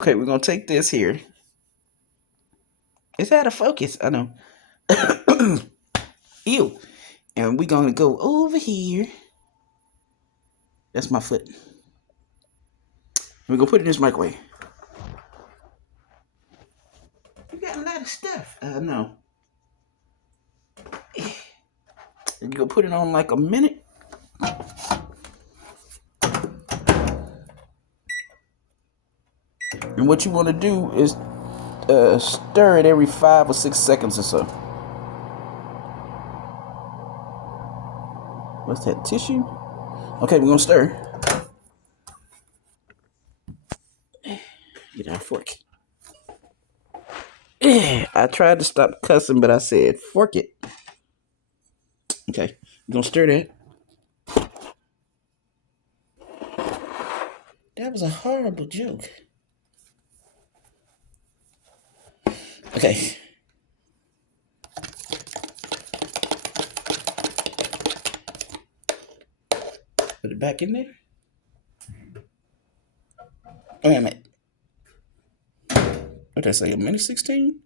Okay, we're gonna take this here. It's out of focus. I know. Ew. And we're gonna go over here. That's my foot. We're gonna put it in this microwave. You got a lot of stuff. No. And you're gonna put it on like a minute. And what you want to do is stir it every 5 or 6 seconds or so. What's that, tissue? Okay, we're gonna stir. Get our fork. I tried to stop cussing, but I said fork it. Okay, we're gonna stir that. That was a horrible joke. Okay. Put it back in there. Wait a minute. What did I say? A minute 16?